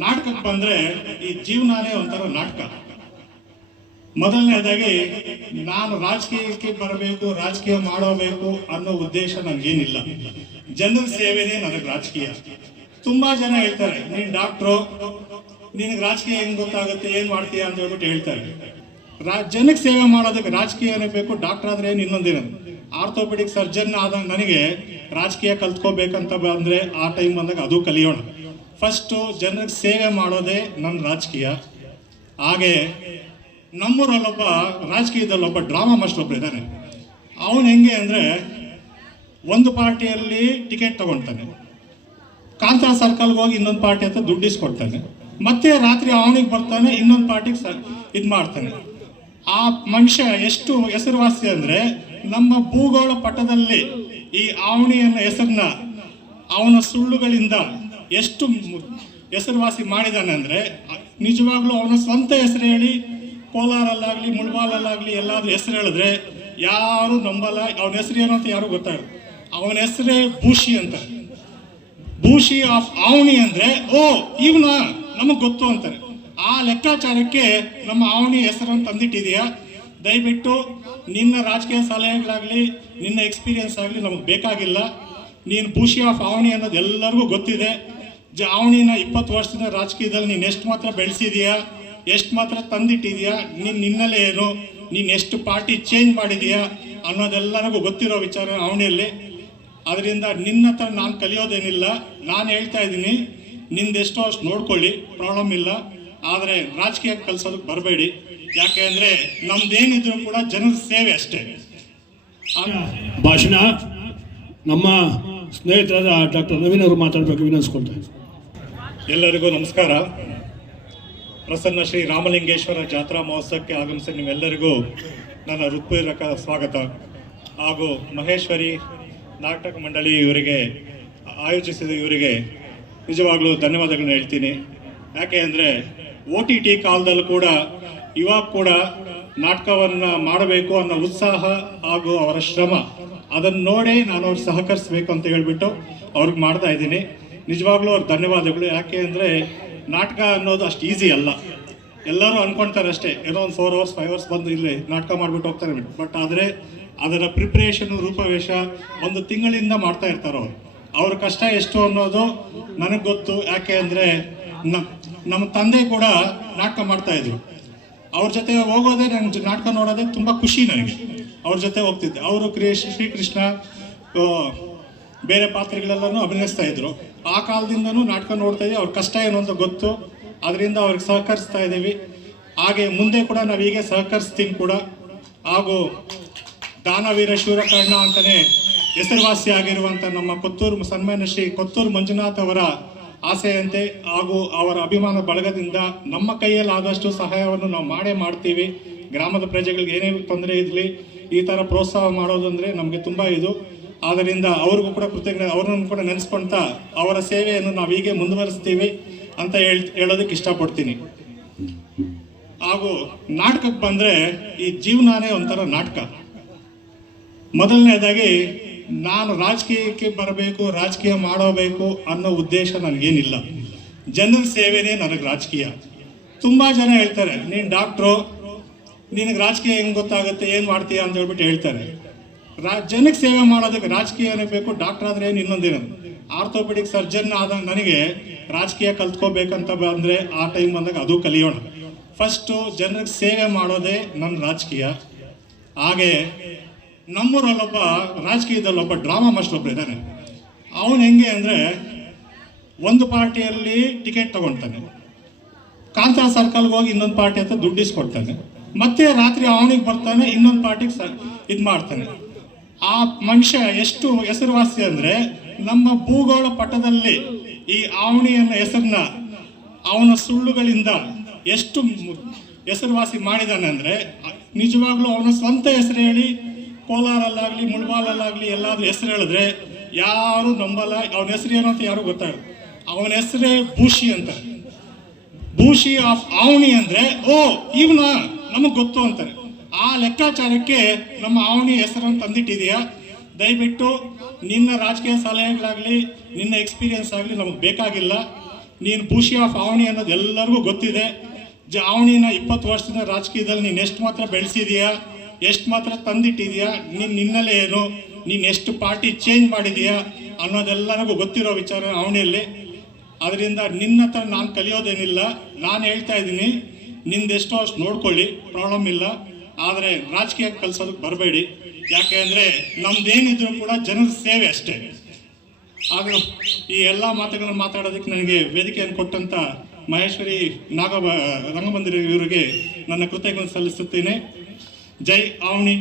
ನಾಟಕಕ್ಕೆ ಬಂದ್ರೆ ಈ ಜೀವನಾನೇ ಒಂಥರ ನಾಟಕ. ಮೊದಲನೇದಾಗಿ, ನಾನು ರಾಜಕೀಯಕ್ಕೆ ಬರಬೇಕು, ರಾಜಕೀಯ ಮಾಡಬೇಕು ಅನ್ನೋ ಉದ್ದೇಶ ನನಗೇನಿಲ್ಲ ಜನರ ಸೇವೆನೇ ನನಗೆ ರಾಜಕೀಯ. ತುಂಬಾ ಜನ ಹೇಳ್ತಾರೆ, ನೀನ್ ಡಾಕ್ಟ್ರು, ನಿನಗೆ ರಾಜಕೀಯ ಹೆಂಗ್ ಗೊತ್ತಾಗುತ್ತೆ, ಏನ್ ಮಾಡ್ತೀಯ ಅಂತ ಹೇಳ್ಬಿಟ್ಟು ಹೇಳ್ತಾರೆ. ಜನಕ್ಕೆ ಸೇವೆ ಮಾಡೋದಕ್ಕೆ ರಾಜಕೀಯನೇ ಬೇಕು, ಡಾಕ್ಟರ್ ಆದ್ರೆ ಏನು ಇನ್ನೊಂದಿನ ಆರ್ಥೋಪೆಡಿಕ್ ಸರ್ಜನ್ ಆದ ನನಗೆ ರಾಜಕೀಯ ಕಲ್ತ್ಕೋಬೇಕಂತ ಬಂದ್ರೆ ಆ ಟೈಮ್ ಬಂದಾಗ ಅದು ಕಲಿಯೋಣ. ಫಸ್ಟು ಜನರಿಗೆ ಸೇವೆ ಮಾಡೋದೇ ನನ್ನ ರಾಜಕೀಯ. ಹಾಗೆ ನಮ್ಮೂರಲ್ಲೊಬ್ಬ, ರಾಜಕೀಯದಲ್ಲೊಬ್ಬ ಡ್ರಾಮಾ ಮಾಸ್ಟರ್ ಒಬ್ಬ ಇದ್ದಾನೆ ಅವನು ಹೆಂಗೆ ಅಂದರೆ ಒಂದು ಪಾರ್ಟಿಯಲ್ಲಿ ಟಿಕೆಟ್ ತಗೊಳ್ತಾನೆ. ಕಾಂತಾ ಸರ್ಕಲ್ಗೆ ಹೋಗಿ ಇನ್ನೊಂದು ಪಾರ್ಟಿ ಅಂತ ದುಡ್ಡಿಸ್ಕೊಡ್ತಾನೆ ಮತ್ತೆ ರಾತ್ರಿ ಅವನಿಗೆ ಬರ್ತಾನೆ, ಇನ್ನೊಂದು ಪಾರ್ಟಿಗೆ ಸ, ಇದು ಮಾಡ್ತಾನೆ. ಆ ಮನುಷ್ಯ ಎಷ್ಟು ಹೆಸರುವಾಸಿ ಅಂದರೆ ನಮ್ಮ ಭೂಗೋಳ ಪಟದಲ್ಲಿ ಈ ಆವಣಿಯನ್ನ ಹೆಸರನ್ನ ಅವನ ಸುಳ್ಳುಗಳಿಂದ ಎಷ್ಟು ಹೆಸರುವಾಸಿ ಮಾಡಿದ್ದಾನೆ ಅಂದರೆ ನಿಜವಾಗ್ಲೂ ಅವನ ಸ್ವಂತ ಹೆಸರು ಹೇಳಿ, ಕೋಲಾರಲ್ಲಾಗಲಿ, ಮುಳ್ಬಾಲಲ್ಲಾಗಲಿ ಎಲ್ಲಾದ್ರೂ ಹೆಸರು ಹೇಳಿದ್ರೆ ಯಾರು ನಂಬಲ್ಲ. ಅವನ ಹೆಸರು ಏನು ಅಂತ ಯಾರು ಗೊತ್ತಾಗಲ್ಲ. ಅವನ ಹೆಸರೇ ಭೂಷಿ ಅಂತ. ಭೂಷಿ ಆಫ್ ಆವಣಿ ಅಂದರೆ, ಓ, ಇವನ ನಮಗೆ ಗೊತ್ತು ಅಂತಾರೆ. ಆ ಲೆಕ್ಕಾಚಾರಕ್ಕೆ ನಮ್ಮ ಆವಣಿ ಹೆಸರನ್ನು ತಂದಿಟ್ಟಿದೆಯಾ? ದಯವಿಟ್ಟು ನಿನ್ನ ರಾಜಕೀಯ ಸಲಹೆಗಳಾಗಲಿ, ನಿನ್ನ ಎಕ್ಸ್ಪೀರಿಯನ್ಸ್ ಆಗಲಿ ನಮಗೆ ಬೇಕಾಗಿಲ್ಲ. ನೀನು ಭೂಷಿ ಆಫ್ ಆವಣಿ ಅನ್ನೋದು ಎಲ್ಲರಿಗೂ ಗೊತ್ತಿದೆ. ಆವಣಿನ ಇಪ್ಪತ್ತು ವರ್ಷದ ರಾಜಕೀಯದಲ್ಲಿ ನೀನು ಎಷ್ಟು ಮಾತ್ರ ಬೆಳೆಸಿದೀಯಾ, ಎಷ್ಟು ಮಾತ್ರ ತಂದಿಟ್ಟಿದೀಯಾ ನಿನ್ನ ನಿನ್ನಲ್ಲೇ ಏನು, ನೀನು ಎಷ್ಟು ಪಾರ್ಟಿ ಚೇಂಜ್ ಮಾಡಿದೀಯಾ ಅನ್ನೋದೆಲ್ಲರಿಗೂ ಗೊತ್ತಿರೋ ವಿಚಾರ ಆವಣಿಯಲ್ಲಿ. ಅದರಿಂದ ನಿನ್ನ ಹತ್ರ ನಾನು ಕಲಿಯೋದೇನಿಲ್ಲ, ನಾನು ಹೇಳ್ತಾ ಇದ್ದೀನಿ ನಿಂದೆಷ್ಟೋ ಅಷ್ಟು ನೋಡ್ಕೊಳ್ಳಿ, ಪ್ರಾಬ್ಲಮ್ ಇಲ್ಲ. ಆದರೆ ರಾಜಕೀಯಕ್ಕೆ ಕಲಿಸೋದಕ್ಕೆ ಬರಬೇಡಿ. ಯಾಕೆ ಅಂದರೆ ನಮ್ದೇನಿದ್ರು ಕೂಡ ಜನರ ಸೇವೆ ಅಷ್ಟೇ. ಭಾಷಣ, ನಮ್ಮ ಸ್ನೇಹಿತರಾದ ಡಾಕ್ಟರ್ ನವೀನ್ ಅವರು ಮಾತಾಡಬೇಕು ವಿನಂತಿಸ್ಕೊಳ್ತಾ ಇದ್ದೀನಿ. ಎಲ್ಲರಿಗೂ ನಮಸ್ಕಾರ. ಪ್ರಸನ್ನ ಶ್ರೀ ರಾಮಲಿಂಗೇಶ್ವರ ಜಾತ್ರಾ ಮಹೋತ್ಸವಕ್ಕೆ ಆಗಮಿಸಿ ನಿಮ್ಮೆಲ್ಲರಿಗೂ ನನ್ನ ಹೃತ್ಪೂರ್ವಕ ಸ್ವಾಗತ. ಹಾಗೂ ಮಹೇಶ್ವರಿ ನಾಟಕ ಮಂಡಳಿ ಇವರಿಗೆ, ಆಯೋಜಿಸಿದ ಇವರಿಗೆ ನಿಜವಾಗ್ಲೂ ಧನ್ಯವಾದಗಳನ್ನ ಹೇಳ್ತೀನಿ. ಯಾಕೆ ಅಂದರೆ ಒ ಟಿ ಟಿ ಕಾಲದಲ್ಲೂ ಕೂಡ, ಇವಾಗ ಕೂಡ ನಾಟಕವನ್ನು ಮಾಡಬೇಕು ಅನ್ನೋ ಉತ್ಸಾಹ ಹಾಗೂ ಅವರ ಶ್ರಮ, ಅದನ್ನು ನೋಡಿ ನಾನು ಅವ್ರು ಸಹಕರಿಸಬೇಕು ಅಂತ ಹೇಳ್ಬಿಟ್ಟು ಅವ್ರಿಗೆ ಮಾಡ್ತಾ ಇದ್ದೀನಿ. ನಿಜವಾಗ್ಲೂ ಅವ್ರ ಧನ್ಯವಾದಗಳು. ಯಾಕೆ ಅಂದರೆ ನಾಟಕ ಅನ್ನೋದು ಅಷ್ಟು ಈಸಿ ಅಲ್ಲ. ಎಲ್ಲರೂ ಅನ್ಕೊಂತಾರೆ ಅಷ್ಟೇ, ಏನೋ ಒಂದು ಫೋರ್ ಅವರ್ಸ್ ಫೈವ್ ಅವರ್ಸ್ ಬಂದು ಇಲ್ಲಿ ನಾಟಕ ಮಾಡಿಬಿಟ್ಟು ಹೋಗ್ತಾರೆ ಬಟ್ ಆದರೆ ಅದರ ಪ್ರಿಪ್ರೇಷನ್ ರೂಪವೇಶ ಒಂದು ತಿಂಗಳಿಂದ ಮಾಡ್ತಾ ಇರ್ತಾರೆ ಅವರು. ಅವ್ರ ಕಷ್ಟ ಎಷ್ಟು ಅನ್ನೋದು ನನಗೆ ಗೊತ್ತು. ಯಾಕೆ ಅಂದರೆ ನಮ್ಮ ತಂದೆ ಕೂಡ ನಾಟಕ ಮಾಡ್ತಾ ಇದ್ರು. ಅವ್ರ ಜೊತೆ ಹೋಗೋದೇ ನನ್ನ ನಾಟಕ ನೋಡೋದೇ ತುಂಬ ಖುಷಿ ನನಗೆ. ಅವ್ರ ಜೊತೆ ಹೋಗ್ತಿದ್ದೆ. ಅವರು ಕ್ರಿಯ ಶ್ರೀಕೃಷ್ಣ ಬೇರೆ ಪಾತ್ರಗಳೆಲ್ಲನೂ ಅಭಿನಯಿಸ್ತಾ ಇದ್ರು. ಆ ಕಾಲದಿಂದನೂ ನಾಟಕ ನೋಡ್ತಾ ಇದ್ದೀವಿ ಅವ್ರ ಕಷ್ಟ ಏನು ಅಂತ ಗೊತ್ತು. ಅದರಿಂದ ಅವ್ರಿಗೆ ಸಹಕರಿಸ್ತಾ ಇದ್ದೀವಿ. ಹಾಗೆ ಮುಂದೆ ಕೂಡ ನಾವು ಹೀಗೆ ಸಹಕರಿಸ್ತೀನಿ ಕೂಡ. ಹಾಗೂ ದಾನವೀರ ಶಿವರಕರ್ಣ ಅಂತಲೇ ಹೆಸರುವಾಸಿ ಆಗಿರುವಂಥ ನಮ್ಮ ಕೊತ್ತೂರು ಸನ್ಮಾನ್ಯ ಶ್ರೀ ಕೊತ್ತೂರು ಮಂಜುನಾಥ್ ಅವರ ಆಸೆಯಂತೆ ಹಾಗೂ ಅವರ ಅಭಿಮಾನ ಬಳಗದಿಂದ ನಮ್ಮ ಕೈಯಲ್ಲಿ ಆದಷ್ಟು ಸಹಾಯವನ್ನು ನಾವು ಮಾಡೇ ಮಾಡ್ತೀವಿ. ಗ್ರಾಮದ ಪ್ರಜೆಗಳಿಗೆ ಏನೇ ತೊಂದರೆ ಇರಲಿ, ಈ ಥರ ಪ್ರೋತ್ಸಾಹ ಮಾಡೋದು ಅಂದರೆ ನಮಗೆ ತುಂಬ ಇದು. ಆದ್ದರಿಂದ ಅವ್ರಿಗೂ ಕೂಡ ಕೃತಜ್ಞ ಅವ್ರನ್ನು ಕೂಡ ನೆನೆಸ್ಕೊಳ್ತಾ ಅವರ ಸೇವೆಯನ್ನು ನಾವು ಹೀಗೆ ಮುಂದುವರಿಸ್ತೀವಿ ಅಂತ ಹೇಳ್, ಹೇಳೋದಕ್ಕೆ ಇಷ್ಟಪಡ್ತೀನಿ. ಹಾಗೂ ನಾಟಕಕ್ಕೆ ಬಂದರೆ ಈ ಜೀವನಾನೇ ಒಂಥರ ನಾಟಕ. ಮೊದಲನೇದಾಗಿ ನಾನು ರಾಜಕೀಯಕ್ಕೆ ಬರಬೇಕು, ರಾಜಕೀಯ ಮಾಡಬೇಕು ಅನ್ನೋ ಉದ್ದೇಶ ನನಗೇನಿಲ್ಲ. ಜನರ ಸೇವೆನೇ ನನಗೆ ರಾಜಕೀಯ. ತುಂಬ ಜನ ಹೇಳ್ತಾರೆ, ನೀನು ಡಾಕ್ಟ್ರು, ನಿನಗೆ ರಾಜಕೀಯ ಹೆಂಗೆ ಗೊತ್ತಾಗುತ್ತೆ, ಏನು ಮಾಡ್ತೀಯ ಅಂತ ಹೇಳ್ಬಿಟ್ಟು ಹೇಳ್ತಾರೆ. ಜನಕ್ಕೆ ಸೇವೆ ಮಾಡೋದಕ್ಕೆ ರಾಜಕೀಯನೇ ಬೇಕು ಡಾಕ್ಟರ್ ಆದ್ರೆ ಏನು ಇನ್ನೊಂದಿನ ಆರ್ಥೋಪೆಡಿಕ್ ಸರ್ಜನ್ ಆದ ನನಗೆ ರಾಜಕೀಯ ಕಲ್ತ್ಕೋಬೇಕಂತ ಬಂದರೆ ಆ ಟೈಮ್ ಬಂದಾಗ ಅದು ಕಲಿಯೋಣ. ಫಸ್ಟು ಜನರಿಗೆ ಸೇವೆ ಮಾಡೋದೇ ನನ್ನ ರಾಜಕೀಯ. ಹಾಗೆ ನಮ್ಮೂರಲ್ಲೊಬ್ಬ, ರಾಜಕೀಯದಲ್ಲೊಬ್ಬ ಡ್ರಾಮಾ ಮಾಸ್ಟರ್ ಒಬ್ಬರು ಇದ್ದಾನೆ ಅವನು ಹೆಂಗೆ ಅಂದರೆ ಒಂದು ಪಾರ್ಟಿಯಲ್ಲಿ ಟಿಕೆಟ್ ತಗೊಳ್ತಾನೆ. ಕಾಂತಾ ಸರ್ಕಲ್ಗೆ ಹೋಗಿ ಇನ್ನೊಂದು ಪಾರ್ಟಿ ಹತ್ರ ದುಡ್ಡಿಸ್ಕೊಡ್ತಾನೆ ಮತ್ತೆ ರಾತ್ರಿ ಅವನಿಗೆ ಬರ್ತಾನೆ, ಇನ್ನೊಂದು ಪಾರ್ಟಿಗೆ ಸ ಇದು ಮಾಡ್ತಾನೆ ಆ ಮನುಷ್ಯ ಎಷ್ಟು ಹೆಸರುವಾಸಿ ಅಂದ್ರೆ ನಮ್ಮ ಭೂಗೋಳ ಪಟದಲ್ಲಿ ಈ ಆವಣಿ ಹೆಸರನ್ನ ಅವನ ಸುಳ್ಳುಗಳಿಂದ ಎಷ್ಟು ಹೆಸರುವಾಸಿ ಮಾಡಿದಾನೆ ಅಂದ್ರೆ, ನಿಜವಾಗ್ಲೂ ಅವನ ಸ್ವಂತ ಹೆಸರು ಹೇಳಿ, ಕೋಲಾರಲ್ಲಾಗಲಿ, ಮುಳ್ಬಾಲಲ್ಲಾಗಲಿ ಎಲ್ಲಾದ್ರೂ ಹೆಸರು ಹೇಳಿದ್ರೆ ಯಾರು ನಂಬಲ್ಲ. ಅವನ ಹೆಸರು ಏನಂತ ಯಾರು ಗೊತ್ತಾಗಲ್ಲ. ಅವನ ಹೆಸರೇ ಭೂಷಿ ಅಂತ. ಭೂಷಿ ಆಫ್ ಆವಣಿ ಅಂದ್ರೆ, ಓ, ಇವನ ನಮಗ್ ಗೊತ್ತು ಅಂತಾರೆ. ಆ ಲೆಕ್ಕಾಚಾರಕ್ಕೆ ನಮ್ಮ ಆವಣಿ ಹೆಸರನ್ನು ತಂದಿಟ್ಟಿದೆಯಾ? ದಯವಿಟ್ಟು ನಿನ್ನ ರಾಜಕೀಯ ಸಲಹೆಗಳಾಗಲಿ, ನಿನ್ನ ಎಕ್ಸ್ಪೀರಿಯನ್ಸ್ ಆಗಲಿ ನಮಗೆ ಬೇಕಾಗಿಲ್ಲ. ನೀನು ಭೂಷಿ ಆಫ್ ಆವಣಿ ಅನ್ನೋದು ಎಲ್ಲರಿಗೂ ಗೊತ್ತಿದೆ. ಜ ಆವಣಿನ ಇಪ್ಪತ್ತು ವರ್ಷದ ರಾಜಕೀಯದಲ್ಲಿ ನೀನು ಎಷ್ಟು ಮಾತ್ರ ಬೆಳೆಸಿದೀಯಾ? ಎಷ್ಟು ಮಾತ್ರ ತಂದಿಟ್ಟಿದೀಯಾ? ನಿನ್ನ ನಿನ್ನಲ್ಲೇ ಏನು? ನೀನು ಎಷ್ಟು ಪಾರ್ಟಿ ಚೇಂಜ್ ಮಾಡಿದೀಯಾ? ಅನ್ನೋದೆಲ್ಲರಿಗೂ ಗೊತ್ತಿರೋ ವಿಚಾರ ಆವಣಿಯಲ್ಲಿ ಅದರಿಂದ ನಿನ್ನ ಹತ್ರ ನಾನು ಕಲಿಯೋದೇನಿಲ್ಲ. ನಾನು ಹೇಳ್ತಾ ಇದ್ದೀನಿ, ನಿಂದೆಷ್ಟೋ ಅಷ್ಟು ನೋಡ್ಕೊಳ್ಳಿ ಪ್ರಾಬ್ಲಮ್ ಇಲ್ಲ. ಆದರೆ ರಾಜಕೀಯಕ್ಕೆ ಕಲ್ಸೋದಕ್ಕೆ ಬರಬೇಡಿ. ಯಾಕೆ ಅಂದರೆ ನಮ್ದೇನಿದ್ರು ಕೂಡ ಜನರ ಸೇವೆ ಅಷ್ಟೇ. ಹಾಗೂ ಈ ಎಲ್ಲ ಮಾತುಗಳನ್ನು ಮಾತಾಡೋದಕ್ಕೆ ನನಗೆ ವೇದಿಕೆಯನ್ನು ಕೊಟ್ಟಂತ ಮಹೇಶ್ವರಿ ನಾಗ ರಂಗಮಂದಿರ ಇವರಿಗೆ ನನ್ನ ಕೃತಜ್ಞತೆ ಸಲ್ಲಿಸುತ್ತೇನೆ. ಜೈ ಆವಣಿ.